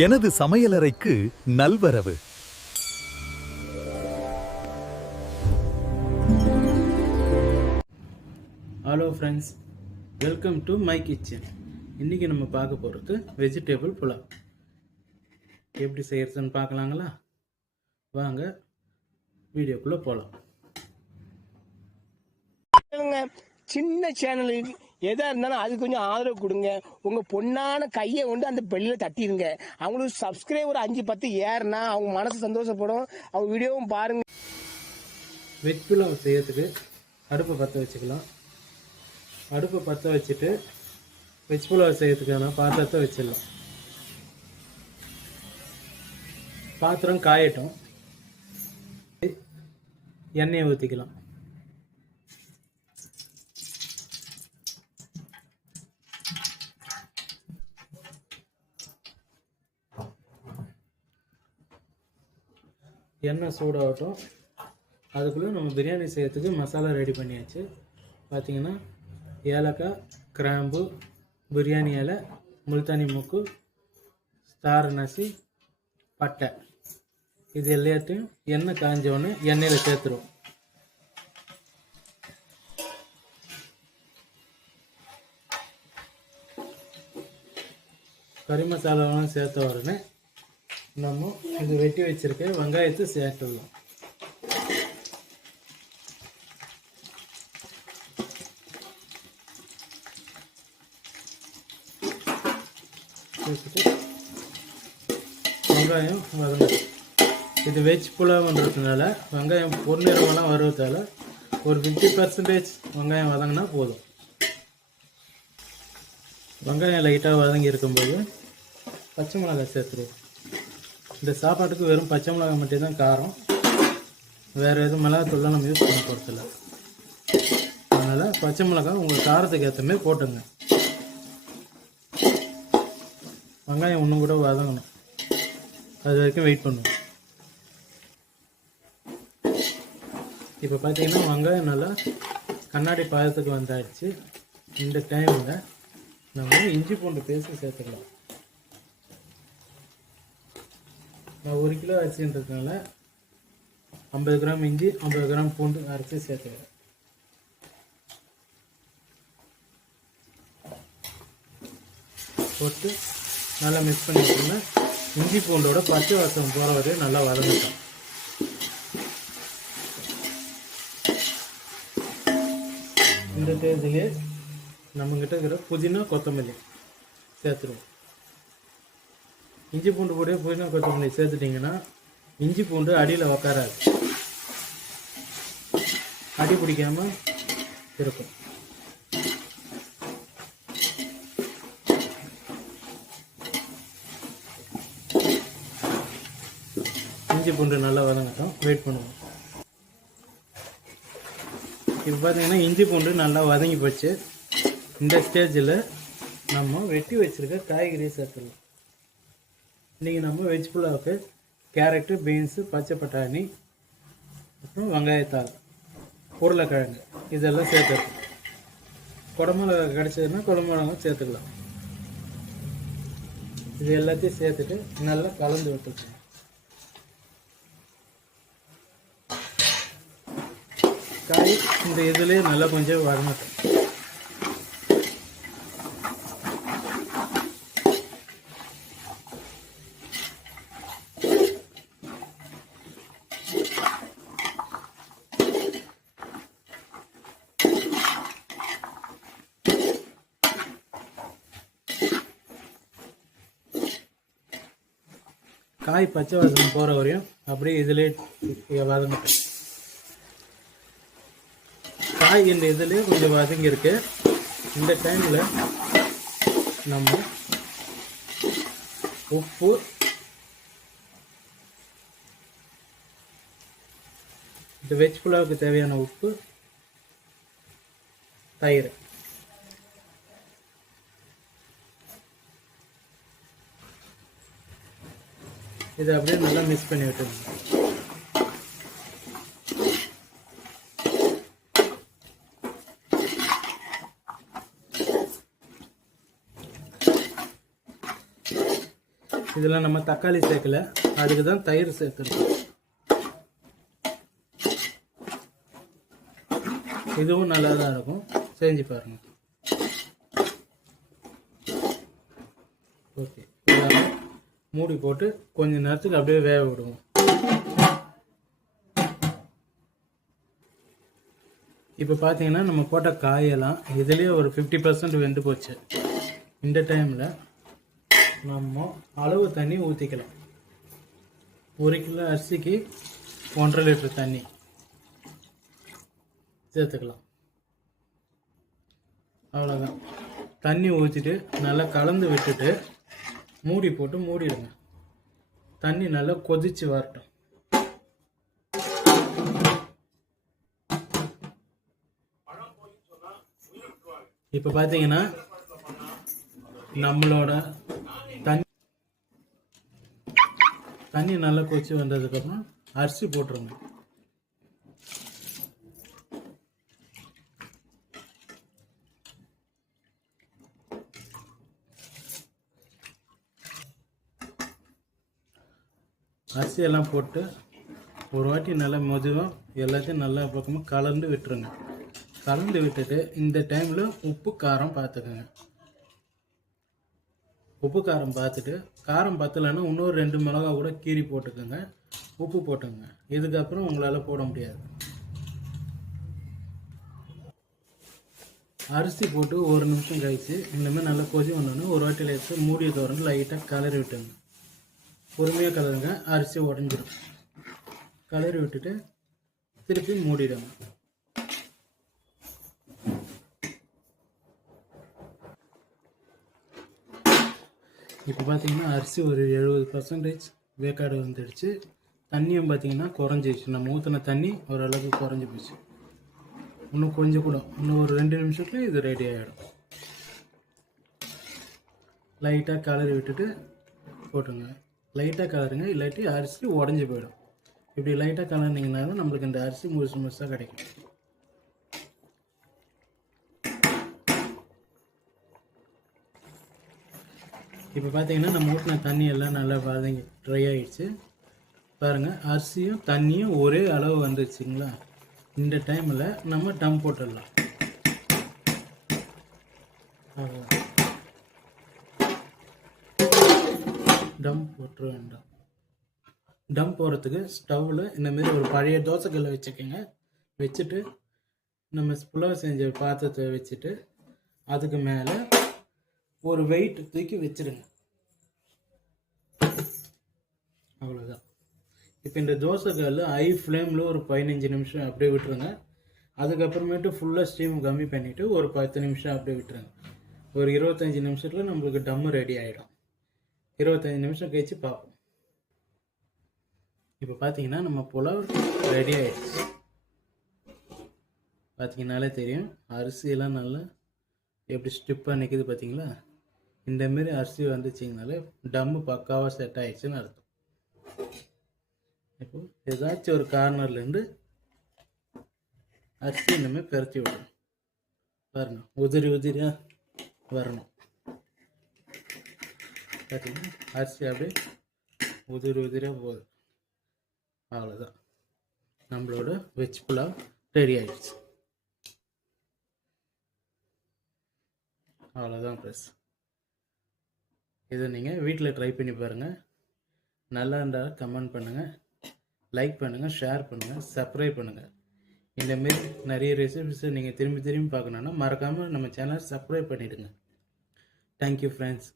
எனது சமையலறைக்கு நல்வரவு. Hello friends, welcome to my kitchen. இன்றைக்கி நம்ம பார்க்க போகிறது வெஜிடபிள் புலாவ். எப்படி செய்கிறதுன்னு பார்க்கலாங்களா? வாங்க வீடியோக்குள்ளே போகலாம். சின்ன சேனலுக்கு எதா இருந்தாலும் அது கொஞ்சம் ஆதரவு கொடுங்க. உங்க பொண்ணான கையை கொண்டு அந்த பெல்லில் தட்டிடுங்க. அவங்களுக்கு சப்ஸ்கிரைபர் 5-10 ஏறுனா அவங்க மனசு சந்தோஷப்படும். அவங்க வீடியோவும் பாருங்க. வெஜ் புலாவ் செய்யறதுக்கு அடுப்பை பற்ற வச்சுக்கலாம். அடுப்பை பற்ற வச்சுட்டு வெஜ் புலாவ் செய்யறதுக்கான பாத்திரத்தை வச்சிடலாம். பாத்திரம் காயட்டும். எண்ணெயை ஊற்றிக்கலாம். எண்ணெய் சூடாகட்டும். அதுக்குள்ளே நம்ம பிரியாணி செய்யறதுக்கு மசாலா ரெடி பண்ணியாச்சு. பார்த்திங்கன்னா ஏலக்காய், கிராம்பு, பிரியாணி இலை, முல்தானி மூக்கு, ஸ்டார் நசி, பட்டை, இது எல்லாத்தையும் எண்ணெய் காஞ்சோடனே எண்ணெயில் சேர்த்துருவோம். கறி மசாலாவெல்லாம் சேர்த்த உடனே நம்ம இது வெட்டி வச்சிருக்க வெங்காயத்தை சேர்த்துடலாம். வெங்காயம் வதங்கும். இது வெஜ் புலாவ்ன்றதுனால வெங்காயம் பொன்னிறமெல்லாம் வருவதால் ஒரு 50% வெங்காயம் வதங்கினா போதும். வெங்காயம் லைட்டாக வதங்கி இருக்கும்போது பச்சை மிளகாய் சேர்த்துருவோம். இந்த சாப்பாட்டுக்கு வெறும் பச்சை மிளகாய் மட்டும்தான் காரம், வேறு எதுவும் மிளகாத்தூள்லாம் நம்ம யூஸ் பண்ண போகிறதில்ல. அதனால் பச்சை மிளகாய் உங்கள் காரத்துக்கு ஏற்ற மாதிரி போட்டுங்க. வெங்காயம் ஒன்றும் கூட வதங்கணும், அது வரைக்கும் வெயிட் பண்ணுவோம். இப்போ பார்த்தீங்கன்னா வெங்காயம் நல்லா கண்ணாடி பாதத்துக்கு வந்தாயிடுச்சு. இந்த டைமில் நம்ம இஞ்சி பூண்டு பேஸ்ட் சேர்த்துக்கலாம். நான் 1 கிலோ அரிசின்றதுனால 50 கிராம் இஞ்சி, 50 கிராம் பூண்டு அரைச்சி சேர்த்துக்கிறேன். போட்டு நல்லா மிக்ஸ் பண்ணி வச்சோம்னா இஞ்சி பூண்டோட பச்சை வாசம் போகிற வரையும் நல்லா வதங்கிட்டோம். இந்த தேதியிலே நம்மக்கிட்ட இருக்கிற புதினா, கொத்தமல்லி சேர்த்துருவோம். இஞ்சி பூண்டு கூட புதினா கொத்தமல்லி சேர்த்துட்டிங்கன்னா இஞ்சி பூண்டு அடியில் உக்காராது, அடி பிடிக்காமல் இருக்கும். இஞ்சி பூண்டு நல்லா வதங்கட்டும், வெயிட் பண்ணுவோம். இப்போ பார்த்தீங்கன்னா இஞ்சி பூண்டு நல்லா வதங்கி போச்சு. இந்த ஸ்டேஜில் நம்ம வெட்டி வச்சுருக்க காய்கறியை சேர்த்துடலாம். இன்றைக்கி நம்ம வெஜ் புலாவுக்கு கேரட்டு, பீன்ஸு, பச்சை பட்டாணி, அப்புறம் வெங்காயத்தாள், உருளைக்கிழங்கு இதெல்லாம் சேர்த்துருக்கோம். குடமிளகா கிடச்சதுன்னா குடமிளகா சேர்த்துக்கலாம். இது எல்லாத்தையும் சேர்த்துட்டு நல்லா கலந்து விட்டுருக்கோம். காய் இந்த இதுலேயே நல்லா கொஞ்சம் வதங்கட்டும். காய் பச்சை வாசம் போகிற வரையும் அப்படியே இதிலே வதங்கட்டும். காய் இந்த இதுலேயே கொஞ்சம் வதங்கியிருக்கு. இந்த டைமில் நம்ம உப்பு, இந்த வெஜ் புலாவுக்கு தேவையான உப்பு, தயிர், இதை அப்படியே நல்லா மிக்ஸ் பண்ணி விட்டுருங்க. இதில் நம்ம தக்காளி சேர்க்கல, அதுக்கு தான் தயிர் சேர்த்துருக்கோம். இதுவும் நல்லா தான் இருக்கும், செஞ்சு பாருங்க. ஓகே, மூடி போட்டு கொஞ்ச நேரத்துக்கு அப்படியே வேக விடுவோம். இப்போ பார்த்தீங்கன்னா நம்ம போட்ட காயெல்லாம் இதுலேயே ஒரு 50% வெந்து போச்சு. இந்த டைமில் நம்ம அளவு தண்ணி ஊற்றிக்கலாம். 1 கிலோ அரிசிக்கு 1.5 லிட்டர் தண்ணி சேர்த்துக்கலாம். அவ்வளோதான். தண்ணி ஊற்றிட்டு நல்லா கலந்து விட்டுட்டு மூடி போட்டு மூடிடுங்க. தண்ணி நல்லா கொதிச்சு வரட்டும். இப்போ பார்த்தீங்கன்னா நம்மளோட தண்ணி நல்லா கொதிச்சு வந்ததுக்கப்புறம் அரிசி போட்டுருங்க. அரிசியெல்லாம் போட்டு ஒரு வாட்டி நல்லா மெதுவாக எல்லாத்தையும் நல்லா பக்கமாக கலந்து விட்டுருங்க. கலந்து விட்டுட்டு இந்த டைமில் உப்பு காரம் பார்த்துக்கோங்க. உப்பு காரம் பார்த்துட்டு காரம் பத்தலைன்னா இன்னொரு 2 மிளகா கூட கீரி போட்டுக்கோங்க. உப்பு போட்டுங்க. இதுக்கப்புறம் உங்களால் போட முடியாது. அரிசி போட்டு 1 நிமிஷம் கழிச்சு இந்தமாதிரி நல்லா கொதி வந்தோடனே ஒரு வாட்டியில் எடுத்து மூடியை திறந்து லைட்டாக கலரி விட்டுங்க. பொறுமையாக கலருங்க, அரிசி உடஞ்சிடும். கலரி விட்டுட்டு திருப்பி மூடிடுங்க. இப்போ பார்த்தீங்கன்னா அரிசி ஒரு 70% வேக்காடு வந்துடுச்சு. தண்ணியும் பார்த்தீங்கன்னா குறைஞ்சிடுச்சு. நம்ம ஊற்றின தண்ணி ஓரளவுக்கு குறைஞ்சி போச்சு. இன்னும் கொஞ்சம் கூட இன்னும் ஒரு 2 நிமிஷத்துல இது ரெடி ஆகிடும். லைட்டாக கலரி விட்டுட்டு போட்டுங்க. லைட்டாக கலருங்க, இல்லாட்டி அரிசி உடஞ்சி போயிடும். இப்படி லைட்டாக கலர்னிங்கன்னா தான் நம்மளுக்கு இந்த அரிசி முழுசு முழுசாக கிடைக்கும். இப்போ பார்த்தீங்கன்னா நம்ம ஊற்றின தண்ணி எல்லாம் நல்லா வதங்கி ட்ரை ஆகிடுச்சு. பாருங்கள், அரிசியும் தண்ணியும் ஒரே அளவு வந்துருச்சுங்களா. இந்த டைமில் நம்ம டம் போட்டுடலாம். டம் போட்டுற வேண்டாம். டம் போடுறதுக்கு ஸ்டவ்வில் இந்தமாரி ஒரு பழைய தோசைக்கல்லை வச்சுக்கோங்க. வச்சுட்டு நம்ம புலாவ் செஞ்ச பாத்திரத்தை வச்சுட்டு அதுக்கு மேலே ஒரு வெயிட் தூக்கி வச்சிடுங்க. அவ்வளோதான். இப்போ இந்த தோசைக்கல் ஹை ஃப்ளேமில் ஒரு 15 நிமிஷம் அப்படியே விட்டுருங்க. அதுக்கப்புறமேட்டு ஃபுல்லாக ஸ்டீம் கம்மி பண்ணிவிட்டு ஒரு 10 நிமிஷம் அப்படியே விட்டுருங்க. ஒரு 25 நிமிஷத்தில் நம்மளுக்கு டம்மு ரெடி ஆகிடும். 25 நிமிஷம் கழிச்சு பார்ப்போம். இப்போ பார்த்தீங்கன்னா நம்ம புலாவ் ரெடி ஆகிடுச்சு. பார்த்தீங்கன்னாலே தெரியும் அரிசியெல்லாம் நல்லா எப்படி ஸ்டிப்பாக நிற்குது பார்த்தீங்களா. இந்தமாரி அரிசி வந்துச்சிங்கனாலே டம்மு பக்காவாக செட் ஆகிடுச்சுன்னு அர்த்தம். இப்போ ஏதாச்சும் ஒரு கார்னர்லேருந்து அரிசி இந்தமாதிரி பெருத்தி விடணும். பாருங்கள், உதிரி உதிரியாக வரணும். பார்த்தீங்கன்னா அரிசி அப்படியே உதிரி உதிரியாக போகுது. அவ்வளோதான், நம்மளோட வெஜ் புலாவ் ரெடி ஆகிடுச்சு. அவ்வளோதான் ஃப்ரெண்ட்ஸ். இதை நீங்கள் வீட்டில் ட்ரை பண்ணி பாருங்கள். நல்லா இருந்தால் கமெண்ட் பண்ணுங்கள், லைக் பண்ணுங்கள், ஷேர் பண்ணுங்கள், சப்ஸ்கிரைப் பண்ணுங்கள். இந்தமாரி நிறைய ரெசிபிஸை நீங்கள் திரும்பி திரும்பி பார்க்கணுன்னா மறக்காமல் நம்ம சேனலை சப்ஸ்கிரைப் பண்ணிவிடுங்க. Thank you friends.